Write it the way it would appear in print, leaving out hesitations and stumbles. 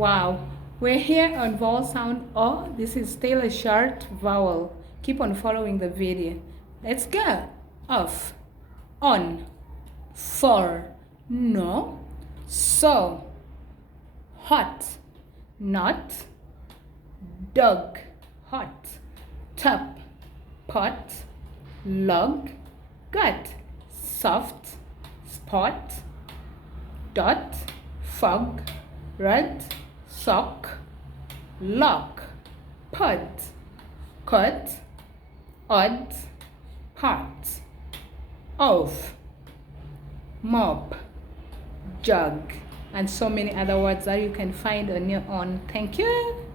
Wow, we're here on vowel sound O. This is still a short vowel. Keep on following the video. Let's go. Off, on, for, no, so, hot, not, dog, hot, top, pot, log, gut, soft, spot, dot, fog, red, sock, lock, pod, cut, odd, part, off, mop, jug, and so many other words that you can find on your own. Thank you.